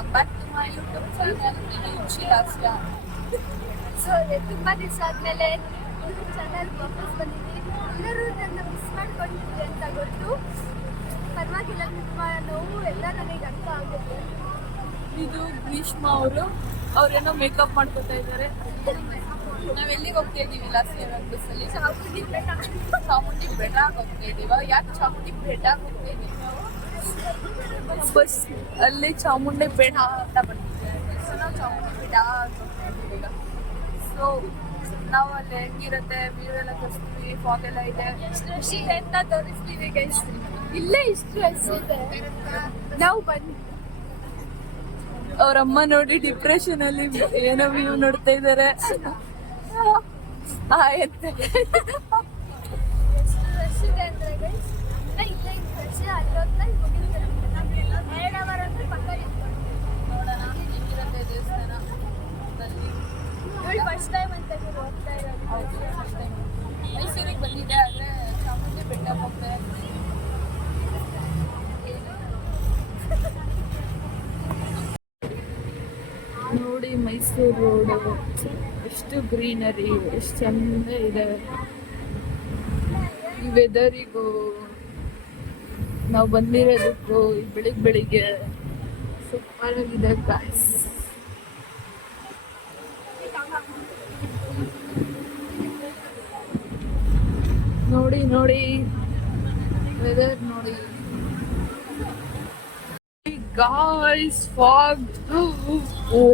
Welcome back to my YouTube channel ಶಿಲಾಸ್ಯ so ತುಂಬಾ ದಿವಸ ಆದಮೇಲೆ ಯೂಟ್ಯೂಬ್ ಚಾನಲ್ ವಾಪಸ್ ಬಂದಿದ್ದೀನಿ ಎಲ್ಲರೂ ನನ್ನ ಮಿಸ್ ಮಾಡ್ಕೊಂಡಿದ್ದೆ ಅಂತ ಗೊತ್ತು ಪರವಾಗಿಲ್ಲ ನಿಮ್ಮ ನೋವು ಎಲ್ಲ ನನಗೆ ಅರ್ಥ ಆಗುತ್ತೆ ಇದು ಗ್ರೀಷ್ಮ ಅವರು. ಅವರೇನೋ ಮೇಕಪ್ ಮಾಡ್ಕೊತಾ ಇದ್ದಾರೆ. ನಾವು ಎಲ್ಲಿಗೆ ಹೋಗ್ತಾ ಇದೀವಿ ಲಾಸ್ಯ ಬಸ್ಸಲ್ಲಿ ಚಾಮುಂಡಿ ಬೆಟ್ಟ. ಚಾಮುಂಡಿ ಬೆಟ್ಟ ಹೋಗ್ತಾ ಇದೀವ ಯಾಕೆ ಚಾಮುಂಡಿ ಬೆಟ್ಟ ಹೋಗ್ತಾ ಇದೀವಿ ನಾವು? ಬಸ್ ಅಲ್ಲಿ ಚಾಮುಂಡಿ ಬೆಟ್ಟ ಅಂತ ಬರ್ತಿದೆ ಸೊ ನಾವು ಚಾಮುಂಡಿ ಬೆಟ್ಟ ಸೊ ನಾವು ಅಲ್ಲಿ ಹೆಂಗಿರುತ್ತೆ ವ್ಯೂ ಎಲ್ಲ ತೋರಿಸ್ತೀವಿ ಫಾಗ್ ಎಲ್ಲ ಇದೆ. ಖುಷಿ ಅಂತ ತೋರಿಸ್ತೀವಿ ಗೈಸ್ ಇಲ್ಲೇ ಇಷ್ಟು ಇದೆ. ನಾವು ಬನ್ನಿ ಅವ್ರ ಅಮ್ಮ ನೋಡಿ ಡಿಪ್ರೆಷನ್ ಅಲ್ಲಿ ಏನೋ ವ್ಯೂ ನೋಡ್ತಾ ಇದ್ದಾರೆ ಆಯ್ತು ಎಷ್ಟು ರಶ್ ಇದೆ ಅಂದ್ರೆ ಗೈಸ್ ಫಸ್ಟ್ ಟೈಮ್ ಅಂತ ಹೋಗ್ತಾ ಇರೋದು ಹೌದು first time. ಮೈಸೂರಿಗೆ ಬಂದಿದೆ ಆದ್ರೆ ಚಾಮುಂಡಿ ಬೆಟ್ಟ ಹೋಗ್ತಾ ನೋಡಿ ಮೈಸೂರು ರೋಡು ಎಷ್ಟು ಗ್ರೀನರಿ ಎಷ್ಟು ಚಂದ ಇದೆ. ಈ ವೆದರಿಗೂ ನಾವು ಬಂದಿರೋದಕ್ಕೂ ಬೆಳಿಗ್ಗೆ ಬೆಳಿಗ್ಗೆ ಸೂಪರ್ ಆಗಿದೆ ಗಾಯ್ಸ್ ನೋಡಿ ನೋಡಿ ವೆದರ್ ನೋಡಿ. ಗಾಯ್ಸ್ ಫಾಗ್ ಓ.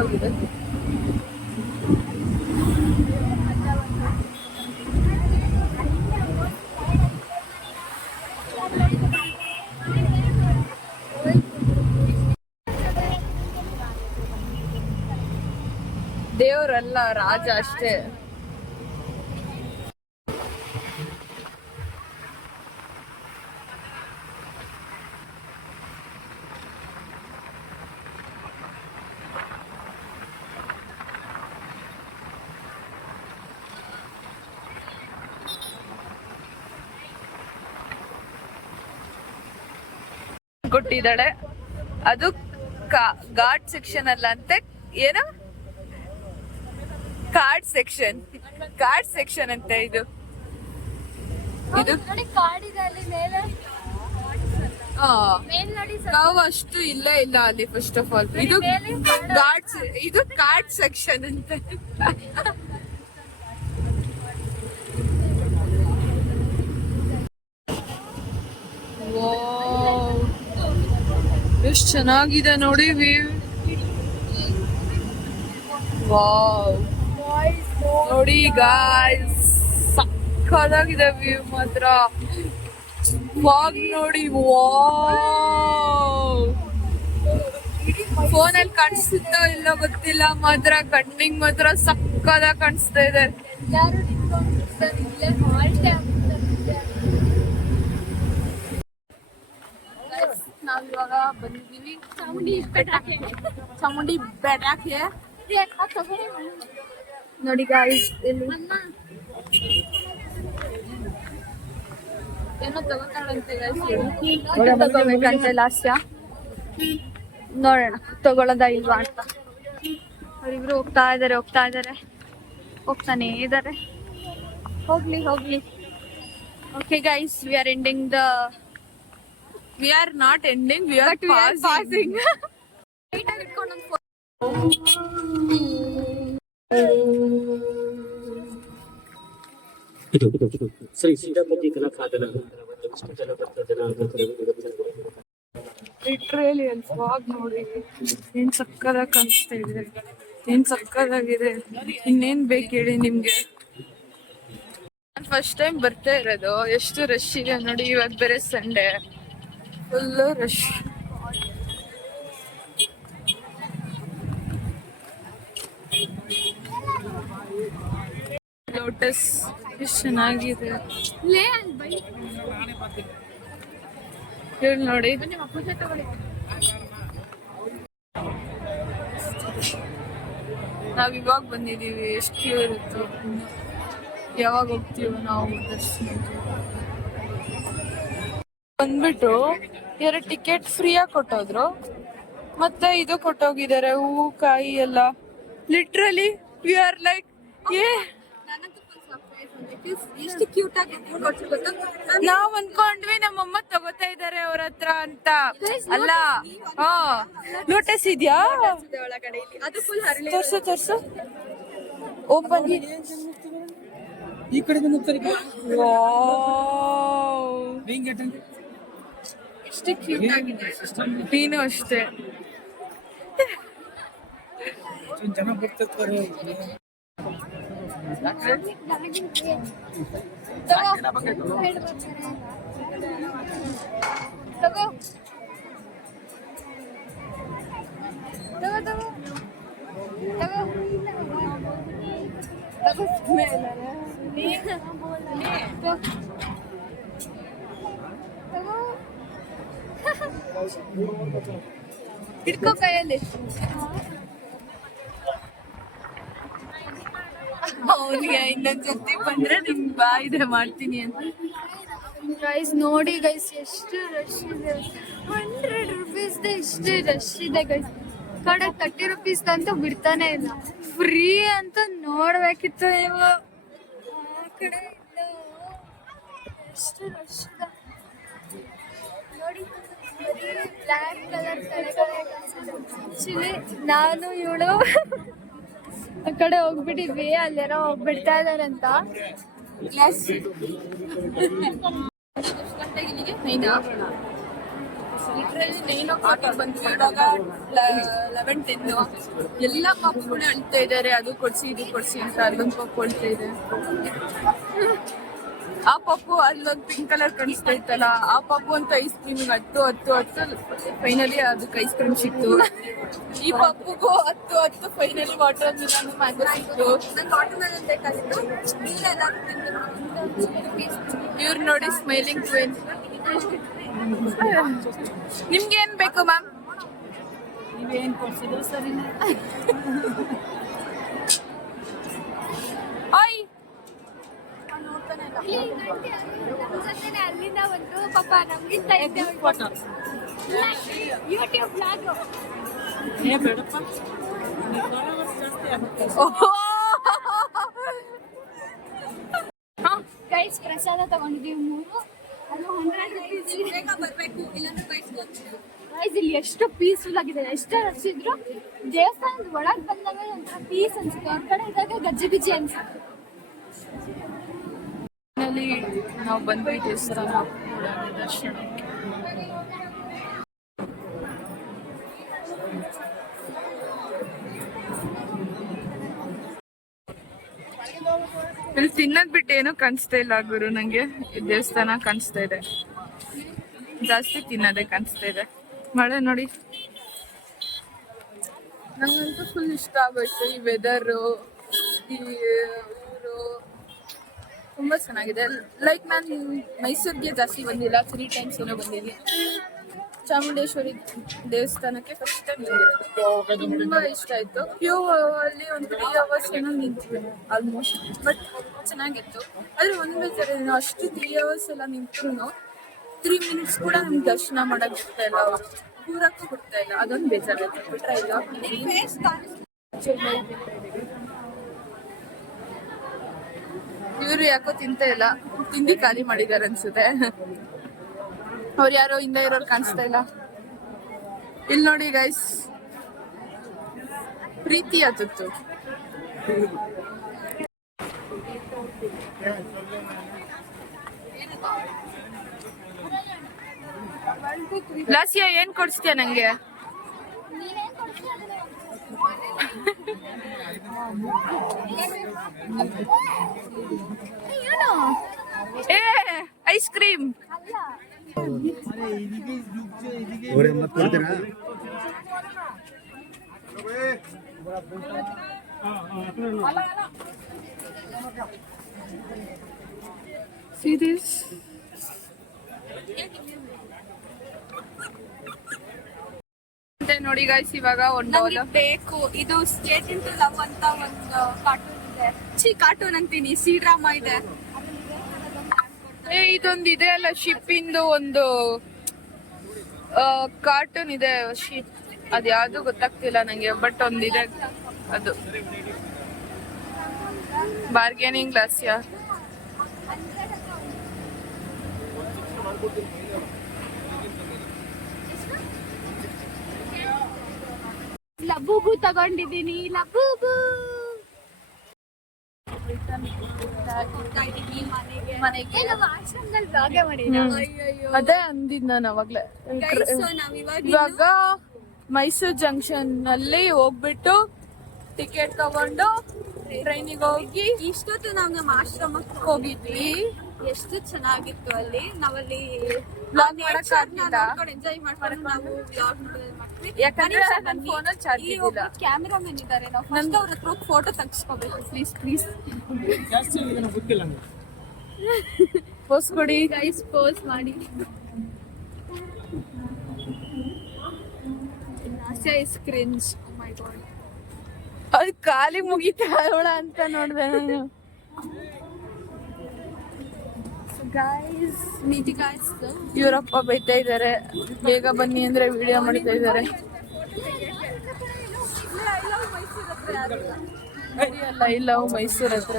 ಆಗಿದೆ. ದೇವರಲ್ಲ ರಾಜ ಅಷ್ಟೇ. ಕೊಟ್ಟಿದ್ದಾಳೆ. ಅದು ಘಾಟ್ ಸೆಕ್ಷನ್ ಅಲ್ಲ ಅಂತೆ ಏನು ಕಾರ್ಡ್ ಸೆಕ್ಷನ್ ಕಾರ್ಡ್ ಸೆಕ್ಷನ್ ಅಂತ ಇದು. ಇದು? ಅಲ್ಲಿ ಮೇಲೆ. ನಾವು ಅಷ್ಟು ಇಲ್ಲ ಇಲ್ಲ ಅಲ್ಲಿ ಫಸ್ಟ್ ಆಫ್ ಆಲ್ ಇದು ಕಾರ್ಡ್ಸ್ ಇದು ಕಾರ್ಡ್ ಸೆಕ್ಷನ್ ಅಂತ. ಎಷ್ಟು ಚೆನ್ನಾಗಿದೆ ನೋಡಿ ವ್ಯೂ ವಾವ್. ನೋಡಿ ಗಾಯ್ಸ್ ಸಕ್ಕದಾಗಿದೆ ವ್ಯೂ ಮಾತ್ರ. ಫಾಗ್ ನೋಡಿ ಫೋನಲ್ಲಿ ಕಾಣಿಸುತ್ತೋ ಇಲ್ಲೋ ಗೊತ್ತಿಲ್ಲ ಮಾತ್ರ ಕಣ್ಣಿಂಗ್ ಮಾತ್ರ ಸಕ್ಕದ ಕಾಣಿಸ್ತಾ ಇದೆ. ನಾವಿವಾಗ ಬಂದಿದ್ದೀವಿ ಚಾಮುಂಡಿ ಬೆಟ್ಟಾಕೆ ಚಾಮುಂಡಿ ಬೆಟ್ಟಕ್ಕೆ. ನೋಡಿ ಗಾಯ್ಸ್ ಇಲ್ಲಿ. ಏನೋ. ತಗೋಬೇಕಂತೆ ಲಾಸ್ಯ. ನೋಡೋಣ ತಗೊಳ್ಳೋದ ಇಲ್ವಾ ಅಂತ. ಅವರಿಬ್ರು ಹೋಗ್ತಾ ಇದಾರೆ ಹೋಗ್ತಾ ಇದಾರೆ. ಹೋಗ್ತಾನೆ ಇದಾರೆ. ಹೋಗ್ಲಿ ಹೋಗ್ಲಿ. Okay guys we are ending the we are not ending we are passing ಇದು ಶ್ರೀ ಸೀತಾಪತಿ ಜನಪದ ಜನಾಂಗ ಲಿಟ್ರಲಿ ಅಲ್ಲಿ ಫಾಗ್ ನೋಡಿ ಏನ್ ಸಕ್ಕದಾಗ ಕಾಣಿಸ್ತಾ ಇದೆ ಏನ್ ಸಕ್ಕದಾಗಿದೆ ಇನ್ನೇನ್ ಬೇಕು ಹೇಳಿ ನಿಮ್ಗೆ? ನಾನ್ ಫಸ್ಟ್ ಟೈಮ್ ಬರ್ತಾ ಇರೋದು ಎಷ್ಟು ರಶ್ ಇದೆ ನೋಡಿ ಇವಾಗ ಬೇರೆ ಸಂಡೇ ಫುಲ್ ರಶ್ ಲೋಟಸ್. ಎಷ್ಟು ಚೆನ್ನಾಗಿದೆ. ಹೇಳಿ ನೋಡಿ. ನಾವ್ ಇವಾಗ ಬಂದಿದೀವಿ. ಎಷ್ಟು ಕ್ಯೂ ಇರುತ್ತೋ. ಯಾವಾಗ ಹೋಗ್ತೀವೋ ನಾವು ದರ್ಶನಕ್ಕೆ. ಬಂದ್ಬಿಟ್ಟು ಎರಡು ಟಿಕೆಟ್ ಫ್ರೀಯಾಗಿ ಕೊಟ್ಟೋದ್ರು. ಮತ್ತೆ ಇದು ಕೊಟ್ಟೋಗಿದ್ದಾರೆ. ಹೂವು ಕಾಯಿ ಎಲ್ಲ. ಲಿಟ್ರಲಿ ವಿ ಆರ್ ಲೈಕ್ ಏ ಎಷ್ಟು ಕ್ಯೂಟ್ ಆಗಿ ನಾವ್ ಅನ್ಕೊಂಡ್ವಿ ನಮ್ಮಮ್ಮ ತಗೋತಾ ಇದಾರೆ ಅವ್ರ ಹತ್ರ ಅಂತ. ಅಲ್ಲ ಹಾ ಲೋಟಸ್ ಇದ್ಯಾ? ಒಳಗಡೆ ಇಲ್ಲಿ. ಅದು ಫುಲ್ ಹರಳಿ ತೋರ್ಸು ತೋರ್ಸು. ಓಪನ್ ಈ ಕಡೆ ಹೋಗ್ತಾರೆ ಎಷ್ಟು ಕ್ಯೂಟ್ ಆಗಿದೆ. ನೀನು ಅಷ್ಟೇ. ಜನ ಬರ್ತಿರ್ತಾರೆ. ತಗೋ ತಗೋ ತಗೋ ತಗೋ ತಗೋ ಸ್ಮೆಲ್ ತಗೋ ಹಿಡ್ಕೋ ಕೈಯಲ್ಲಿ ಅವನಿಗೆ ಇನ್ನೊಂದ್ ಜೊತೆ ಬಂದ್ರೆ ನಿಮ್ ಬಾ ಇದೆ ಮಾಡ್ತೀನಿ ಅಂತ. ಗೈಸ್ ನೋಡಿ ಗೈಸ್ ಎಷ್ಟು ರಶ್ ಇದೆ. ಹಂಡ್ರೆಡ್ ರುಪೀಸ್ ಎಷ್ಟು ರಶ್ ಇದೆ ಗೈಸ್ ಕಡೆ ತರ್ಟಿ ರುಪೀಸ್ ಅಂತೂ ಬಿಡ್ತಾನೆ ಇಲ್ಲ. ಫ್ರೀ ಅಂತ ನೋಡ್ಬೇಕಿತ್ತು ನೀವು. ಆ ಕಡೆ ಇಲ್ಲ. ಎಷ್ಟು ರಶ್ ಇದೆ. ಬ್ಲ್ಯಾಕ್ ಕಲರ್ ಆಕ್ಚುಲಿ ನಾನು ಇವಳು ಆ ಕಡೆ ಹೋಗ್ಬಿಟ್ಟಿದ್ವಿ ಅಲ್ಲೇನೋ ಹೋಗ್ಬಿಡ್ತಾ ಇದಾರಂತ ಲಿಟ್ರಲಿ ನೈನ್ ಓ ಕ್ಲಾಕ್ ಬಂದ್ವಿ ಇವಾಗ ಲೆವೆನ್ ಟೆನ್ ಎಲ್ಲ ಪಾಪುಗಳು ಅಳ್ತಾ ಇದಾರೆ ಅದು ಕೊಡ್ಸಿ ಇದು ಕೊಡ್ಸಿ ಅಂತ ಅಲ್ಲೊಂದು ಕೊಡ್ತಾ ಇದೆ. ಆ ಪಪ್ಪು ಅಲ್ಲೊಂದು ಪಿಂಕ್ ಕಲರ್ ಕಾಣಿಸ್ತಾ ಇತ್ತಲ್ಲ ಆ ಪಪ್ಪು ಅಂತ ಐಸ್ ಕ್ರೀಮ್ ಹತ್ತು ಹತ್ತು ಹತ್ತು ಫೈನಲಿ ಅದಕ್ಕೆ ಐಸ್ ಕ್ರೀಮ್ ಸಿಕ್ತು. ಈ ಪಪ್ಪುಗೂ ಹತ್ತು ಹತ್ತು ಫೈನಲಿ ವಾಟರ್ ಮಿಲನ್ ಮ್ಯಾಂಗೋ ಸಿಕ್ತು. ಇವ್ರು ನೋಡಿ ಸ್ಮೈಲಿಂಗ್ ಕ್ವೀನ್ ನಿಮ್ಗೆ ಏನ್ ಬೇಕು ಮ್ಯಾಮ್? ನೀವೇನ್ ಕೊಡ್ಸಿದ್ರು ಸರಿನೇ ಆಯ್ ಇಲ್ಲಿ ಗಂಟೆ ನಮ್ಮ ಜೊತೆನೆ ಅಲ್ಲಿಂದ ಒಂದು ಪಾಪ ನಮ್ಗಿಂತ ಯೂಟ್ಯೂಬ್ ಬ್ಲಾಗ್ ಏ ಬೇಡಪ್ಪ. followers ಜಾಸ್ತಿ ಆಗುತ್ತೆ. ಗೈಸ್ ಪ್ರಸಾದ ತಗೊಂಡಿದ್ದೀವಿ ಮೂರು. ಅದು ಹಂಡ್ರೆಡ್ ರುಪೀಸ್ ಬೇಗ ಬರಬೇಕು ಇಲ್ಲಾಂದ್ರೆ ಗೈಸ್ ಇಲ್ಲಿ ಎಷ್ಟು ಪೀಸ್ಫುಲ್ ಆಗಿದೆ. ಎಷ್ಟು ರಶ್ ಇದ್ರು ದೇವಸ್ಥಾನದ ಒಳಗೆ ಬಂದಾಗ ಒಂಥರ ಪೀಸ್ ಅನ್ಸುತ್ತೆ. ಹೊರಗಡೆ ಇದ್ದಾಗ ಗಜ್ಜಿ ಬಿಜ್ಜಿ ಅನ್ಸುತ್ತೆ. ಫೈನಲಿ ನಾವು ಬಂದ್ವಿ ದೇವಸ್ಥಾನ ದರ್ಶನ. ಇಲ್ಲಿ ತಿನ್ನೋದ್ ಬಿಟ್ಟು ಏನೋ ಕಾಣಿಸ್ತಾ ಇಲ್ಲ ಗುರು ನಂಗೆ. ದೇವಸ್ಥಾನ ಕಾಣಿಸ್ತಾ ಇದೆ. ಜಾಸ್ತಿ ತಿನ್ನೋದೇ ಕಾಣಿಸ್ತಾ ಇದೆ. ಮಳೆ ನೋಡಿ. ನಂಗಂತೂ ಫುಲ್ ಇಷ್ಟ ಆಗೋಯ್ತು ಈ ವೆದರು ಈ ತುಂಬಾ ಚೆನ್ನಾಗಿದೆ. ಲೈಕ್ ನಾನು ಮೈಸೂರಿಗೆ ಜಾಸ್ತಿ ಬಂದಿಲ್ಲ. ತ್ರೀ ಟೈಮ್ಸ್ ಏನೋ ಬಂದಿದ್ದೀನಿ ಚಾಮುಂಡೇಶ್ವರಿ ದೇವಸ್ಥಾನಕ್ಕೆ ಫಸ್ಟ್ ಟೈಮ್ ತುಂಬ ಇಷ್ಟ ಆಯಿತು. ಕ್ಯೂ ಅಲ್ಲಿ ಒಂದು ತ್ರೀ ಅವರ್ಸ್ ಏನೋ ನಿಂತಿದೆ ಆಲ್ಮೋಸ್ಟ್ ಬಟ್ ಚೆನ್ನಾಗಿತ್ತು. ಆದರೆ ಒಂದು ಬೇಜಾರು ಅಷ್ಟು ತ್ರೀ ಅವರ್ಸ್ ಎಲ್ಲ ನಿಂತ್ರು ತ್ರೀ ಮಿನಿಟ್ಸ್ ಕೂಡ ನಮ್ಗೆ ದರ್ಶನ ಮಾಡಕ್ ಬಿಡ್ತಾ ಇಲ್ಲ. ಕೂರಕ್ಕೂ ಬಿಡ್ತಾ ಇಲ್ಲ. ಅದೊಂದು ಬೇಜಾರಾಯ್ತು ಬಿಟ್ರೆ ಇಲ್ಲ ಇವ್ರು ಯಾಕೋ ತಿಂತ ಇಲ್ಲ. ತಿಂಡಿ ಖಾಲಿ ಮಾಡಿದಾರೆ ಅನ್ಸುತ್ತೆ. ಅವ್ರು ಯಾರೋ ಹಿಂದೆ ಇರೋರು ಕಾಣಿಸ್ತಾ ಇಲ್ಲ. ಇಲ್ಲಿ ನೋಡಿ ಗೈಸ್ ಪ್ರೀತಿ ಆತತ್ತು ಲಾಸಿಯಾ, ಏನ್ ಕೊಡ್ಸ್ತೀಯ ನಂಗೆ? Ice cream. ನೋಡಿ ಗಾಯ್ಸ್ ಇವಾಗ ಒಂದು ಬೇಕು. ಇದು ಸ್ಟೇಟ್ ಇಂಟು ಲವ್ ಅಂತ ಒಂದು ಕಾರ್ಟೂನ್ ಇದೆ. ಛೀ ಕಾರ್ಟೂನ್ ಅಂತೀನಿ. ಸಿ ಡ್ರಾಮಾ ಇದೆ. ಇದೊಂದು ಇದೆ ಅಲ್ಲ ಶಿಪ್ ಇಂದು ಒಂದು ಕಾರ್ಟೂನ್ ಇದೆ ಶಿಪ್. ಅದು ಯಾವ್ದು ಗೊತ್ತಾಗ್ತಿಲ್ಲ ನಂಗೆ ಬಟ್ ಒಂದಿದೆ ಅದು. ಬಾರ್ಗೇನಿಂಗ್ ಕ್ಲಾಸ್ ಯಾ ತಗೊಂಡಿದೀನಿ ತಗೊಂಡಿದ್ದೀನಿ ಲಬೂಬು. ಮನೆಗೆ. ನಾವು ಬ್ಲಾಗೆ ಅದೇ ಅಂದಿದ್ ನಾನು ಅವಾಗ್ಲೇ. ಇವಾಗ ಮೈಸೂರ್ ಜಂಕ್ಷನ್ನಲ್ಲಿ ಹೋಗ್ಬಿಟ್ಟು ಟಿಕೆಟ್ ತಗೊಂಡು ಟ್ರೈನಿಗೆ ಹೋಗಿ ಇಷ್ಟೊತ್ತು ನಾವು ನಮ್ಮ ಆಶ್ರಮಕ್ಕೆ ಹೋಗಿದ್ವಿ. ಎಷ್ಟು ಚೆನ್ನಾಗಿತ್ತು ಅಲ್ಲಿ. ನಾವಲ್ಲಿ ಕ್ಯಾಮ್ರಾಮನ್ ಮಾಡಕ್. ಎಂಜಾಯ್ ಮಾಡ್ಕೊಂಡು ನಾವು ಮಾಡ್ತೀವಿ ಯಾಕಂದ್ರೆ ನನ್ನ ಫೋನ್ ಚಾರ್ಜ್ ಇದ್ದಿಲ್ಲ. ಕ್ಯಾಮೆರಾಮನ್ ಇದ್ದಾರೆ. ನಾವು ನಂದು ಅವ್ರ ಹತ್ರ ಫೋಟೋ ತೆಗಿಸ್ಕೋಬೇಕು ಪ್ಲೀಸ್ ಪ್ಲೀಸ್ ಜಾಸ್ತಿ ಗೊತ್ತಿಲ್ಲ. ಪೋಸ್ ಕೊಡಿ. ಗೈಸ್ ಪೋಸ್ ಮಾಡಿ. ಆಸೆ ಇಸ್ ಕ್ರಿಂಜ್ ಮೈ ಗಾಡ್ ಅದು ಖಾಲಿ ಮುಗಿತಾಳ ಅಂತ ನೋಡ್ದೆ ನಾನು. ಗೈಸ್ ನೀತಿ ಗೈಸ್ ಇವರಪ್ಪ ಬೈತಾ ಇದಾರೆ. ಬೇಗ ಬನ್ನಿ ಅಂದ್ರೆ ವಿಡಿಯೋ ಮಾಡ್ತಾ ಇದಾರೆ. ಐ ಇಲ್ಲ ಮೈಸೂರ್ ಹತ್ರ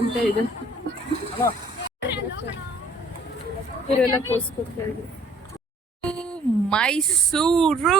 ಅಂತ ಇದೆ. ಇವರೆಲ್ಲ ಮೈಸೂರು.